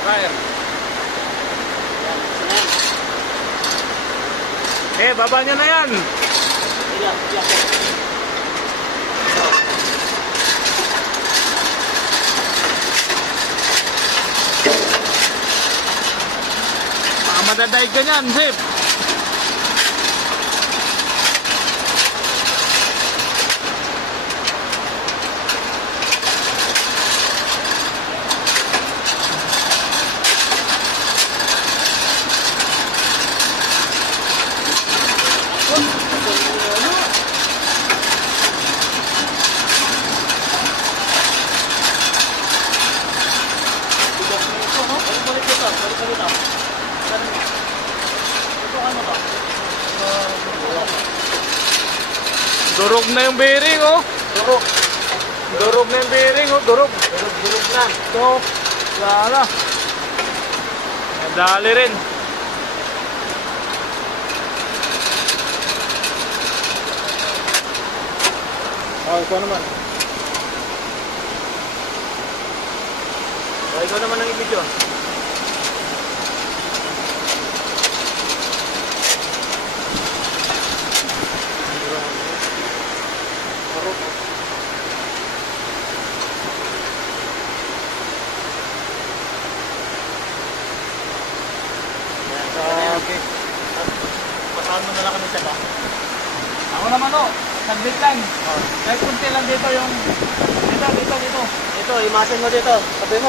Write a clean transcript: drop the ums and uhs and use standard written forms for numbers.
Fire. Baba nyo na yan. Madadaig ka nyan, Zip. Durog na yung bearing, oh. Durog. Durog na yung bearing, oh. Durog. Durog na. So, wala. Nadali rin. Oh, ikaw naman. Oh, ikaw naman ang i-video. Okay. Pasahan mo na lang kami siya ba? Ako naman o, saglit lang. Kahit kunti lang dito yung... Dito. Ito, imasin mo dito. Sabi mo.